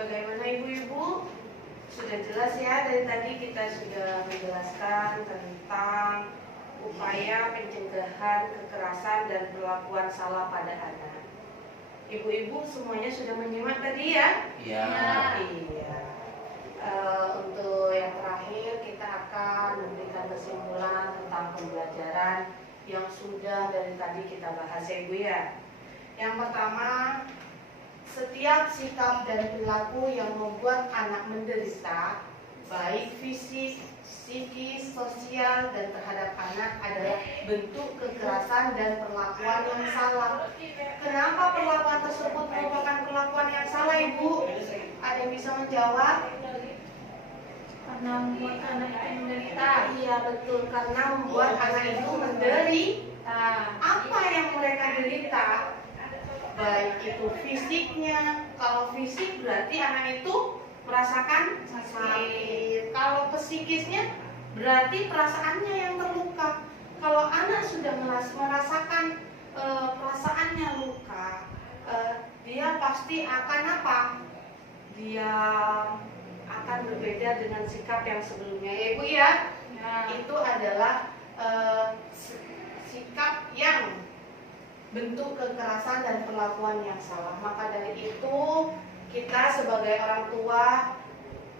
Bagaimana ibu-ibu? Sudah jelas ya, dari tadi kita sudah menjelaskan tentang upaya pencegahan kekerasan dan perlakuan salah pada anak. Ibu-ibu semuanya sudah menyimak tadi ya? Iya. Iya. Untuk yang terakhir kita akan memberikan kesimpulan tentang pembelajaran yang sudah dari tadi kita bahas ya ibu ya. Yang pertama, setiap sikap dan perilaku yang membuat anak menderita, baik fisik, psikis, sosial, dan terhadap anak adalah bentuk kekerasan dan perlakuan yang salah. Kenapa perlakuan tersebut merupakan perlakuan yang salah, Ibu? Ada yang bisa menjawab? Karena membuat anak itu menderita. Iya betul, karena membuat anak itu menderita. Apa yang mereka derita? Baik itu fisiknya, kalau fisik berarti anak itu merasakan sakit. Kalau psikisnya berarti perasaannya yang terluka. Kalau anak sudah merasakan perasaannya luka, dia pasti akan apa? Dia akan berbeda dengan sikap yang sebelumnya ya ibu ya. Itu adalah sikap yang bentuk kekerasan dan perlakuan yang salah. Maka dari itu kita sebagai orang tua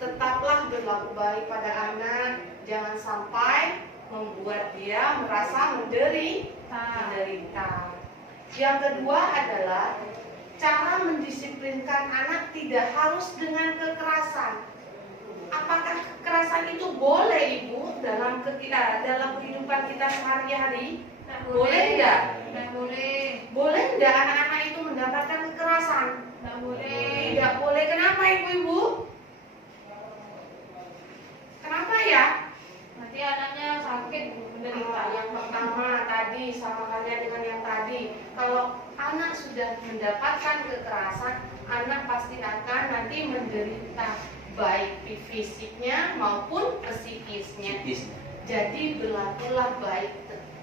tetaplah berlaku baik pada anak, jangan sampai membuat dia merasa menderita. Yang kedua adalah cara mendisiplinkan anak tidak harus dengan kekerasan. Apakah kekerasan itu boleh ibu dalam kehidupan kita sehari-hari? Boleh enggak? Tidak boleh. Boleh enggak anak-anak itu mendapatkan kekerasan? Tidak boleh. Tidak boleh. Kenapa ibu-ibu? Kenapa ya? Nanti anaknya sakit, menderita. Yang pertama tadi sama halnya dengan yang tadi. Kalau anak sudah mendapatkan kekerasan, anak pasti akan nanti menderita, baik di fisiknya maupun psikisnya. Jadi berlakulah baik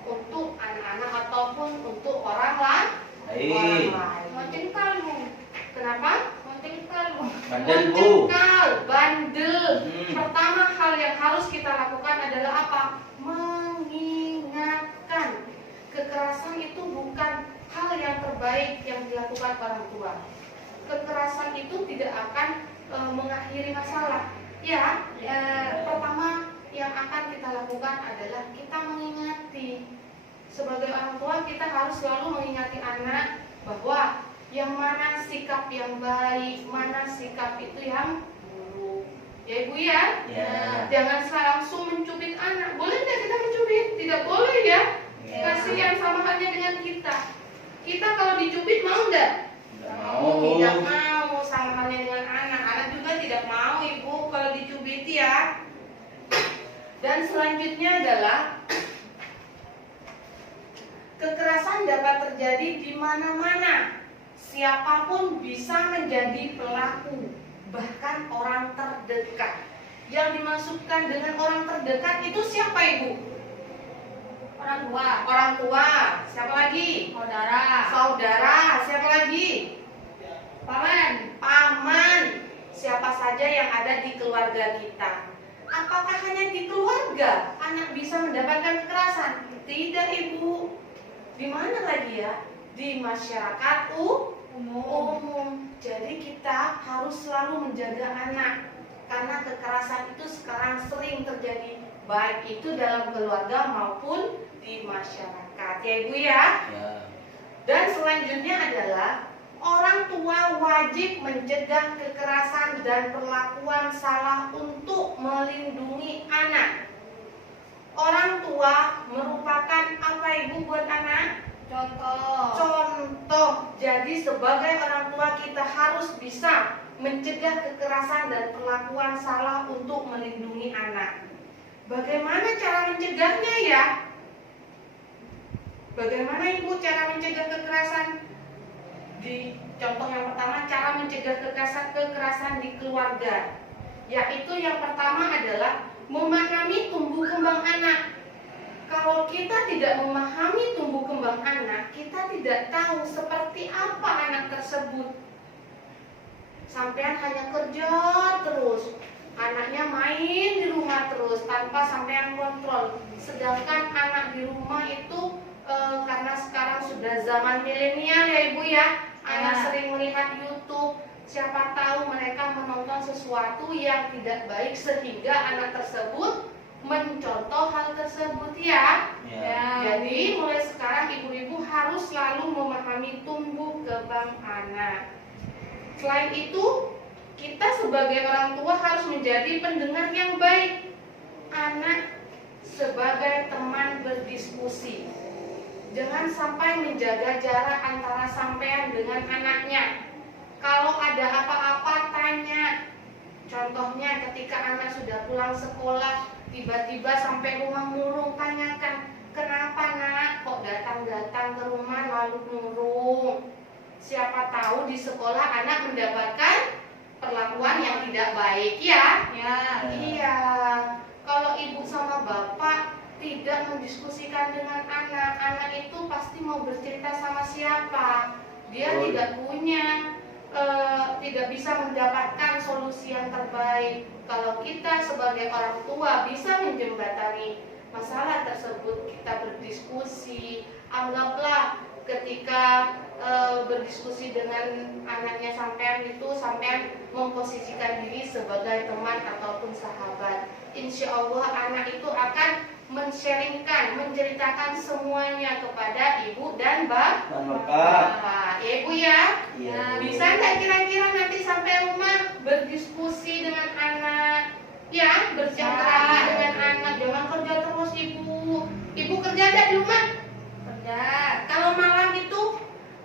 untuk anak-anak ataupun untuk orang lain. Monceng kamu. Kenapa? Monceng kamu. Bandel bu. Bandel. Pertama hal yang harus kita lakukan adalah apa? Mengingatkan. Kekerasan itu bukan hal yang terbaik yang dilakukan orang tua. Kekerasan itu tidak akan mengakhiri masalah. Ya, pertama yang akan kita lakukan adalah kita mengingati. Sebagai orang tua kita harus selalu mengingati anak bahwa yang mana sikap yang baik, mana sikap itu yang buruk. Ya ibu ya? Jangan langsung mencubit anak. Boleh tidak kita mencubit? Tidak boleh ya. Kasihan sama halnya dengan kita. Kita kalau dicubit mau enggak? Tidak mau. Sama halnya dengan anak. Anak juga tidak mau ibu kalau dicubit ya. Dan selanjutnya adalah kekerasan dapat terjadi di mana-mana. Siapapun bisa menjadi pelaku, bahkan orang terdekat. Yang dimaksudkan dengan orang terdekat itu siapa ibu? Orang tua. Orang tua. Siapa lagi? Saudara. Saudara. Siapa lagi? Paman. Paman. Siapa saja yang ada di keluarga kita. Apakah hanya di keluarga anak bisa mendapatkan kekerasan? Tidak ibu. Di mana lagi ya? Di masyarakat umum. Jadi kita harus selalu menjaga anak, karena kekerasan itu sekarang sering terjadi, baik itu dalam keluarga maupun di masyarakat. Ya ibu ya. Dan selanjutnya adalah orang tua wajib mencegah kekerasan dan perlakuan salah untuk melindungi anak. Orang tua merupakan apa ibu buat anak? Contoh. Jadi sebagai orang tua kita harus bisa mencegah kekerasan dan perlakuan salah untuk melindungi anak. Bagaimana cara mencegahnya ya? Bagaimana ibu cara mencegah kekerasan? Di contoh yang pertama, cara mencegah kekerasan di keluarga, yaitu yang pertama adalah memahami tumbuh kembang anak. Kalau kita tidak memahami tumbuh kembang anak, kita tidak tahu seperti apa anak tersebut. Sampean hanya kerja terus, anaknya main di rumah terus tanpa sampean kontrol. Sedangkan anak di rumah itu karena sekarang sudah zaman milenial ya Ibu ya, anak sering melihat YouTube. Siapa tahu mereka menonton sesuatu yang tidak baik sehingga anak tersebut mencontoh hal tersebut ya. Jadi mulai sekarang ibu-ibu harus selalu memahami tumbuh kembang anak. Selain itu, kita sebagai orang tua harus menjadi pendengar yang baik. Anak sebagai teman berdiskusi. Jangan sampai menjaga jarak antara sampean dengan anaknya. Kalau ada apa-apa tanya. Contohnya ketika anak sudah pulang sekolah, tiba-tiba sampai rumah murung, tanyakan, kenapa nak kok datang-datang ke rumah lalu murung? Siapa tahu di sekolah anak mendapatkan perlakuan yang tidak baik ya. Iya. Kalau ibu sama bapak tidak mendiskusikan dengan anak, anak itu pasti mau bercerita sama siapa. Dia tidak punya tidak bisa mendapatkan solusi yang terbaik. Kalau kita sebagai orang tua bisa menjembatani masalah tersebut, kita berdiskusi. Anggaplah ketika berdiskusi dengan anaknya sampean itu, sampean memposisikan diri sebagai teman ataupun sahabat. Insya Allah anak itu akan men-sharingkan, menceritakan semuanya kepada ibu dan bapak. Ya ibu ya. Bisa nggak kira-kira nanti sampai rumah berdiskusi dengan anak, ya bercakap dengan anak, jangan kerja terus ibu. Ibu kerja nggak di rumah? Kerja. Kalau malam itu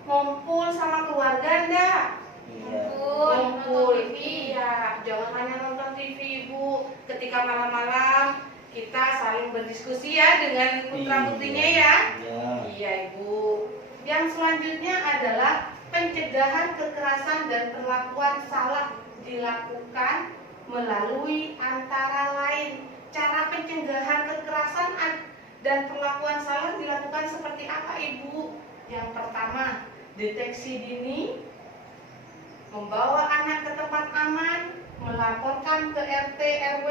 ngumpul sama keluarga enggak? Ngumpul. Iya, jangan hanya nonton TV ibu. Ketika malam-malam kita saling berdiskusi ya dengan putra-putrinya ya. Iya ibu. Yang selanjutnya adalah pencegahan kekerasan dan perlakuan salah dilakukan melalui antara lain. Cara pencegahan kekerasan dan perlakuan salah dilakukan seperti apa ibu? Yang pertama, deteksi dini, membawa anak ke tempat aman, melaporkan ke RT RW,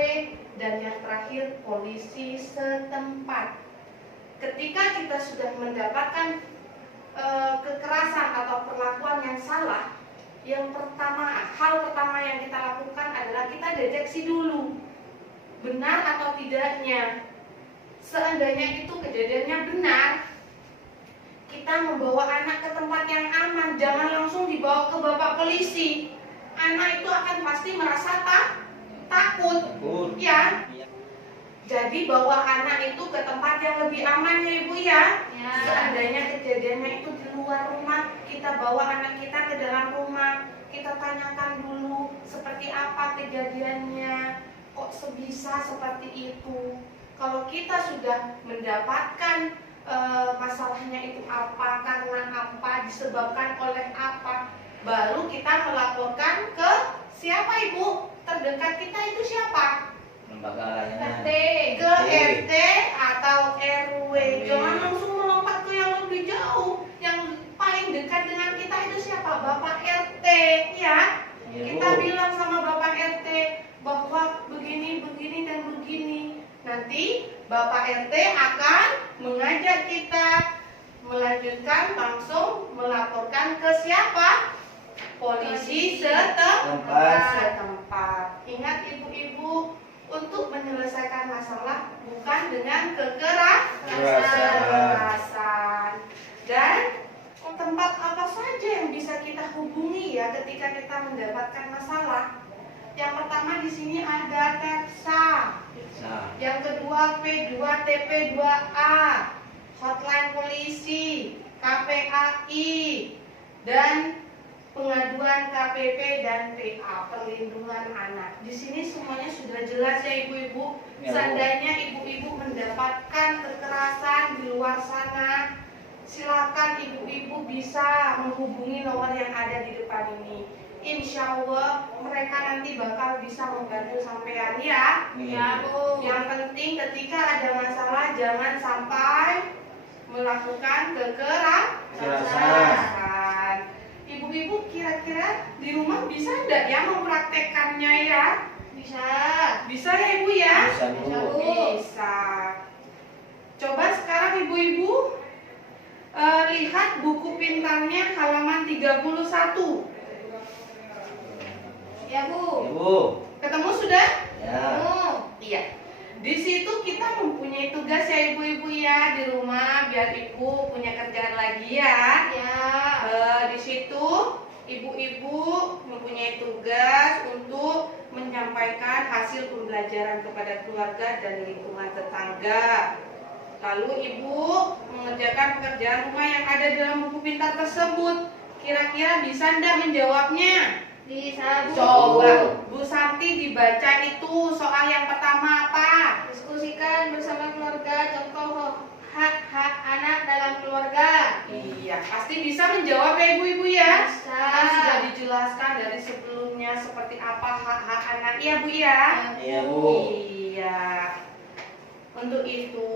dan yang terakhir polisi setempat. Ketika kita sudah mendapatkan kekerasan atau perlakuan yang salah, hal pertama yang kita lakukan adalah kita deteksi dulu benar atau tidaknya. Seandainya itu kejadiannya benar, kita membawa anak ke tempat yang aman, jangan langsung dibawa ke bapak polisi. Anak itu akan pasti merasa takut. Ya. Jadi bawa anak itu ke tempat yang lebih aman ya ibu ya. Seandainya kejadiannya itu di luar rumah, kita bawa anak kita ke dalam rumah, kita tanyakan dulu seperti apa kejadiannya, kok bisa seperti itu. Kalau kita sudah mendapatkan masalahnya itu apa, karena apa, disebabkan oleh apa, baru kita melaporkan ke siapa ibu? Terdekat kita itu siapa? Lembaga layanan. Ke RT atau RW. Jangan langsung melompat ke yang lebih jauh. Yang paling dekat dengan kita itu siapa? Bapak RT ya. Kita bilang sama Bapak RT bahwa begini, begini, dan begini. Nanti Bapak RT akan mengajak kita melanjutkan langsung melaporkan ke siapa? Polisi setempat. Ingat ibu-ibu, untuk menyelesaikan masalah bukan dengan kekerasan. Dan tempat apa saja yang bisa kita hubungi ya ketika kita mendapatkan masalah. Yang pertama di sini ada TEPSA. Yang kedua P2TP2A, hotline polisi, KPAI, dan pengaduan KPP dan PA, perlindungan anak. Di sini semuanya sudah jelas ya ibu-ibu. Seandainya ibu-ibu mendapatkan kekerasan di luar sana, silakan ibu-ibu bisa menghubungi nomor yang ada di depan ini. Insya Allah mereka nanti bakal bisa membantu sampean ya. Yang penting ketika ada masalah jangan sampai melakukan kekerasan. Ibu-ibu kira-kira di rumah bisa enggak ya mempraktekannya ya? Bisa. Bisa ya Ibu ya? Bisa Bu. Bisa. Coba sekarang ibu-ibu lihat buku pintarnya halaman 31. Ya Bu. Ibu. Ketemu sudah? Ya. Iya. Di situ kita mempunyai tugas ya ibu-ibu ya di rumah biar ibu punya kerjaan lagi ya. Ya. Di situ ibu-ibu mempunyai tugas untuk menyampaikan hasil pembelajaran kepada keluarga dan lingkungan tetangga. Lalu ibu mengerjakan pekerjaan rumah yang ada dalam buku pintar tersebut. Kira-kira bisa enggak menjawabnya? Bisa Bu. Coba Bu Santi dibaca itu soal yang pertama apa? Diskusikan bersama keluarga contoh hak-hak anak dalam keluarga. Iya, pasti bisa menjawab ya ibu-ibu ya. Bisa. Kan sudah dijelaskan dari sebelumnya seperti apa hak-hak anak ya Bu ya. Iya Bu. Iya. Untuk itu,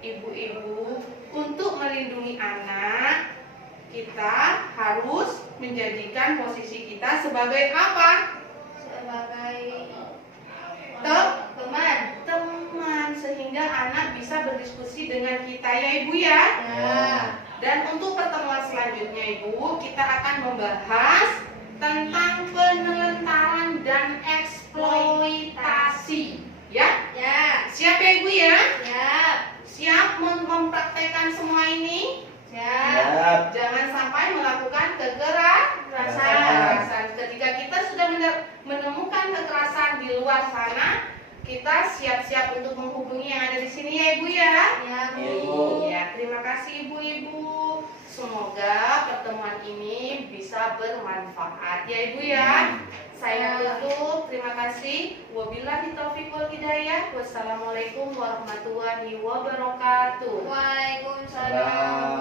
ibu-ibu, untuk melindungi anak, kita harus menjadikan posisi kita sebagai apa? Sebagai Teman. Teman, sehingga anak bisa berdiskusi dengan kita ya Ibu ya. Ya. Dan untuk pertemuan selanjutnya Ibu, kita akan membahas tentang penelantaran dan eksploitasi. Ya? Ya. Siap ya Ibu ya? Ya. Siap mempraktekkan semua ini? Ya. Siap. Jangan sampai melakukan kekerasan. Ketika kita sudah menemukan kekerasan di luar sana, kita siap-siap untuk menghubungi yang ada di sini ya Ibu ya. Ya Iya, Bu. Bu. Ya, terima kasih Ibu-ibu. Semoga pertemuan ini bisa bermanfaat ya Ibu ya. Saya tutup. Terima kasih. Wabillahi taufiq wal hidayah. Wassalamualaikum warahmatullahi wabarakatuh. Waalaikumsalam. Salam.